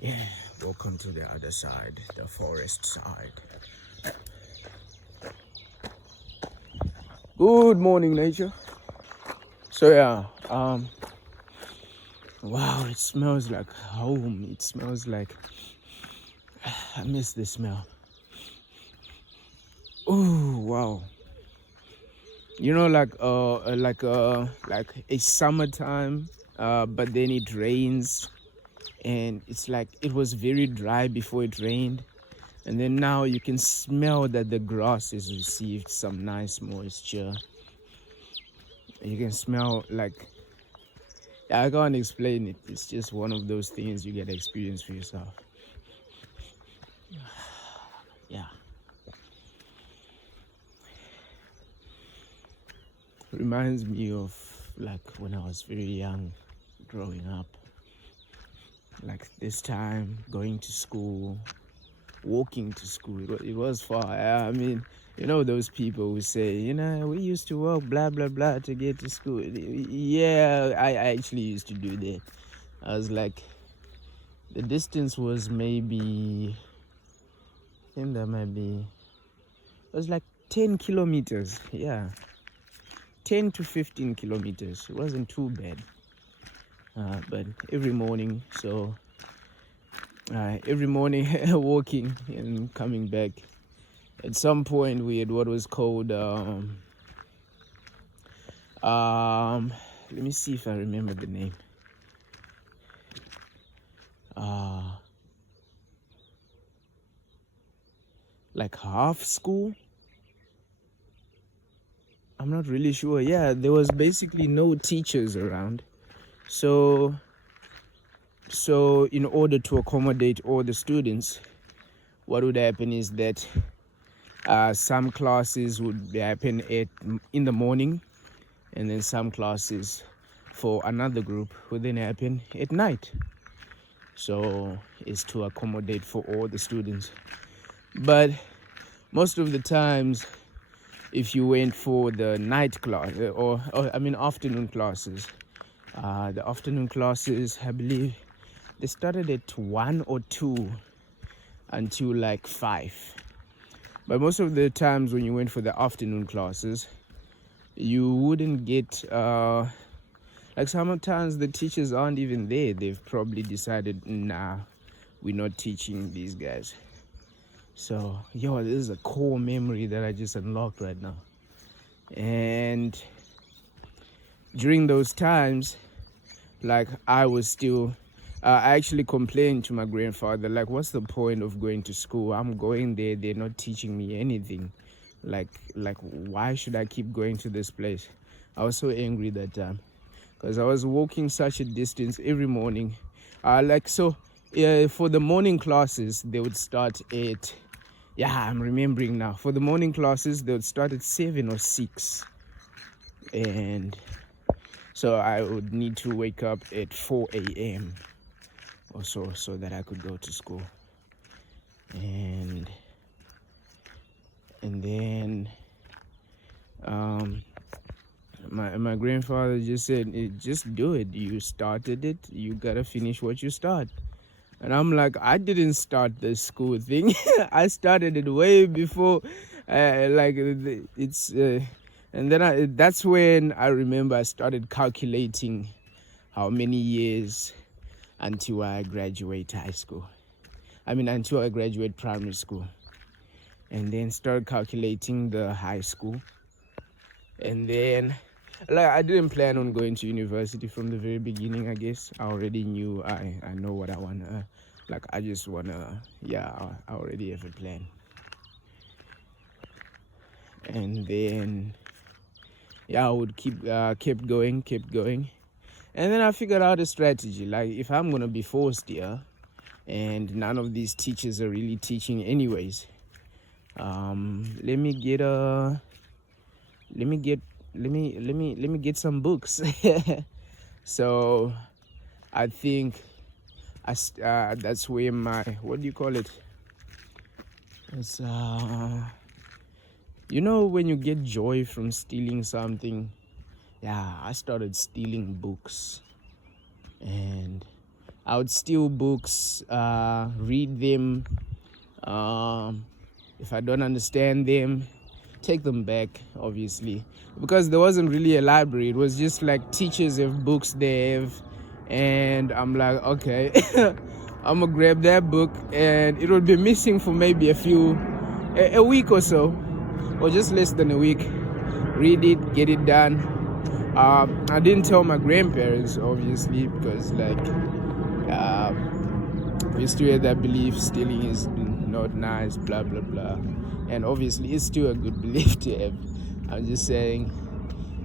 Yeah, welcome to the other side, the forest side. Good morning, nature. So yeah, wow, it smells like home. It smells like I miss the smell. Oh wow, like a summertime, but then it rains, and it's like it was very dry before it rained, and then now you can smell that the grass has received some nice moisture. You can smell like I can't explain it. It's just one of those things you get to experience for yourself. Yeah. Reminds me of like when I was very young, growing up. Like this time, going to school, walking to school. It was far. I mean, you know those people who say, we used to walk blah blah blah to get to school. Yeah, I actually used to do that. I was like, the distance was maybe, I think that might be, it was like 10 kilometers. Yeah, 10 to 15 kilometers. It wasn't too bad. But every morning, every morning walking and coming back. At some point, we had what was called, let me see if I remember the name. Like half school. I'm not really sure. Yeah, there was basically no teachers around. So in order to accommodate all the students, what would happen is that some classes would happen in the morning, and then some classes for another group would then happen at night. So it's to accommodate for all the students. But most of the times, if you went for the night class or afternoon classes, the afternoon classes, I believe, they started at 1 or 2 until like 5. But most of the times when you went for the afternoon classes, you wouldn't get, like sometimes the teachers aren't even there. They've probably decided, nah, we're not teaching these guys. So, this is a core memory that I just unlocked right now. And during those times, like I was still, I actually complained to my grandfather, like, what's the point of going to school? I'm going there, they're not teaching me anything. Like why should I keep going to this place? I was so angry that time because I was walking such a distance every morning. For the morning classes, they would start at, I'm remembering now. For the morning classes, they would start at 7 or 6. And so I would need to wake up at 4 a.m. or so that I could go to school. And then my grandfather just said, just do it. You started it. You gotta finish what you start. And I'm like, I didn't start the school thing. I started it way before. And then that's when I remember I started calculating how many years until I graduate high school. Until I graduate primary school. And then start calculating the high school. And then, I didn't plan on going to university from the very beginning, I guess. I already knew I know what I want to, I just want to, I already have a plan. And then, I would keep going. And then I figured out a strategy. Like, if I'm going to be forced here, and none of these teachers are really teaching anyways, let me get some books. So I think that's where my, what do you call it? It's when you get joy from stealing something. I started stealing books, and I would steal books, read them. If I don't understand them, take them back, obviously, because there wasn't really a library. It was just like teachers have books they have, and I'm like, okay, I'm gonna grab that book, and it will be missing for maybe a week or so, or just less than a week. Read it, get it done. I didn't tell my grandparents, obviously, because like we still had that belief stealing is not nice, blah blah blah, and obviously it's still a good belief to have. I'm just saying,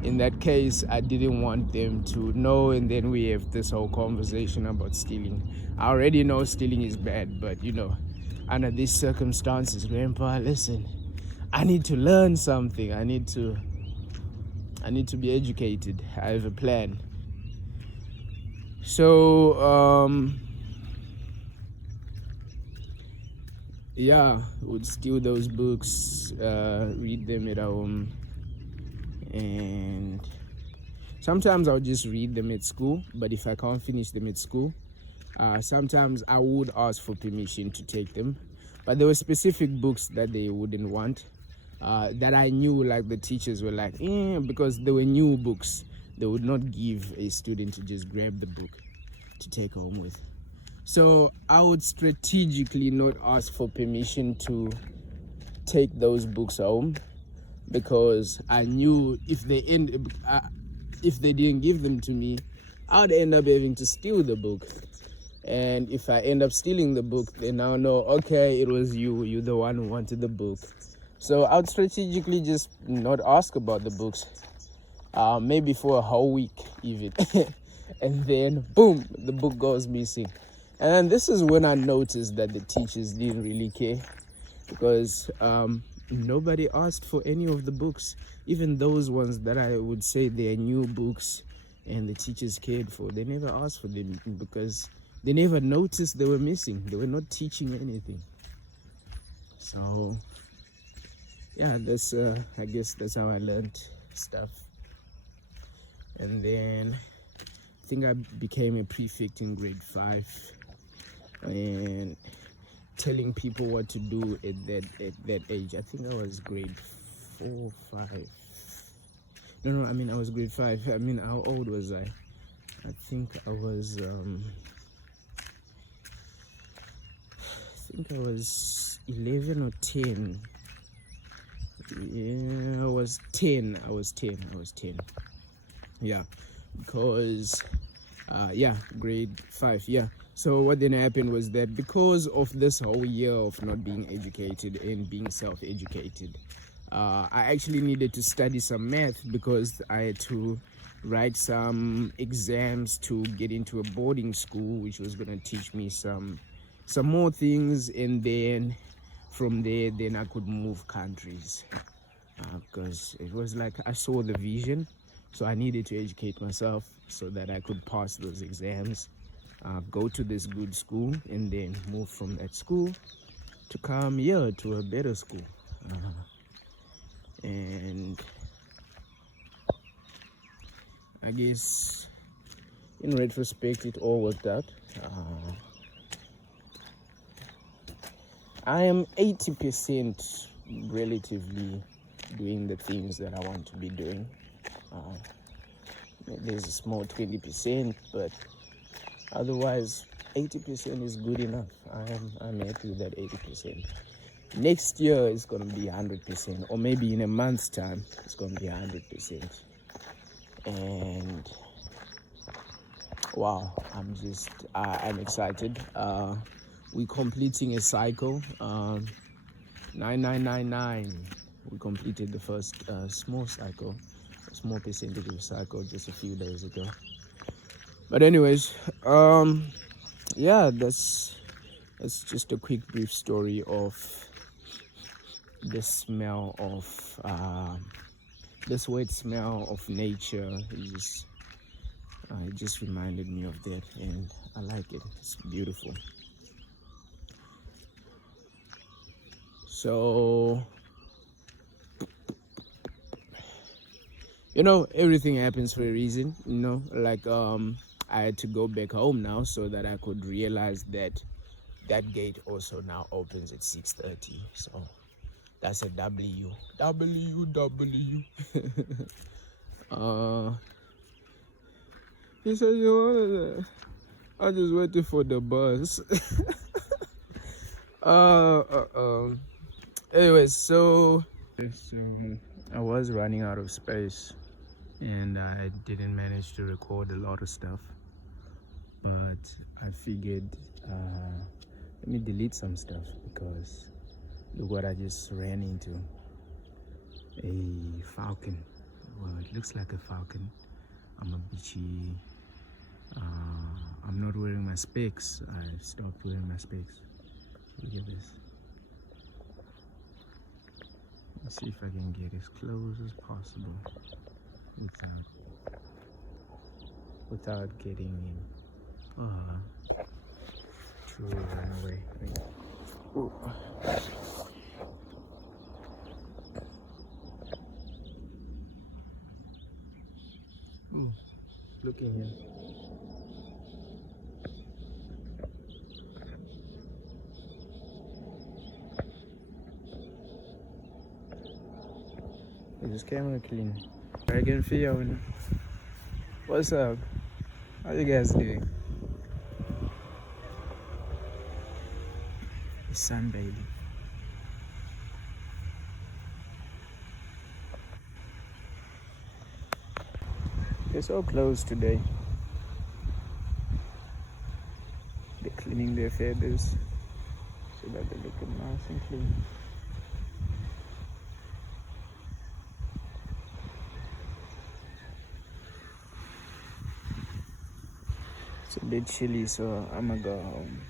in that case, I didn't want them to know, and then we have this whole conversation about stealing. I already know stealing is bad, but under these circumstances, Grandpa, listen, I need to learn something. I need to be educated. I have a plan. So yeah, would steal those books, read them at home, and sometimes I'll just read them at school. But if I can't finish them at school, sometimes I would ask for permission to take them. But there were specific books that they wouldn't want, that I knew, like the teachers were like, because they were new books. They would not give a student to just grab the book to take home with. So I would strategically not ask for permission to take those books home, because I knew if they didn't give them to me, I'd end up having to steal the book. And if I end up stealing the book, then I'll know, okay, it was you're the one who wanted the book. So I'd strategically just not ask about the books, maybe for a whole week even. And then boom, the book goes missing. And this is when I noticed that the teachers didn't really care, because nobody asked for any of the books, even those ones that I would say they're new books and the teachers cared for. They never asked for them because they never noticed they were missing. They were not teaching anything. So yeah, that's I guess that's how I learned stuff. And then I think I became a prefect in grade 5, and telling people what to do at that age. I think I was grade 4, 5. No, I mean I was grade 5. I mean, how old was I? I think I was 11 or 10. Yeah, I was 10. Yeah, because grade 5. Yeah. So what then happened was that because of this whole year of not being educated and being self-educated, I actually needed to study some math, because I had to write some exams to get into a boarding school, which was going to teach me some more things, and then from there then I could move countries, because it was like I saw the vision. So I needed to educate myself so that I could pass those exams, go to this good school, and then move from that school to come here to a better school. And I guess in retrospect it all worked out. I am 80% relatively doing the things that I want to be doing. There's a small 20%, but otherwise 80% is good enough. I'm happy with that 80%. Next year is going to be 100%, or maybe in a month's time it's going to be 100%. And wow, I'm excited. We're completing a cycle, 9999. We completed the first small percentage of cycle just a few days ago. But anyways, yeah, that's just a quick brief story of the smell of this wet smell of nature. It just reminded me of that, and I like it. It's beautiful. So everything happens for a reason, like I had to go back home now so that I could realize that that gate also now opens at 6:30. So that's a W. He said, I just waited for the bus. Anyways, so I was running out of space and I didn't manage to record a lot of stuff, but I figured let me delete some stuff because look what I just ran into. A falcon. Well, it looks like a falcon. I'm a bitchy. I'm not wearing my specs. I stopped wearing my specs. Look at this. Let's see if I can get as close as possible without getting in. To run away. Ooh. Look at him. Is this camera clean? I can feel it. What's up? How you guys doing? It's sunbathing. They're so close today. They're cleaning their feathers so that they look nice and clean. It's a bit chilly, so I'm gonna go home.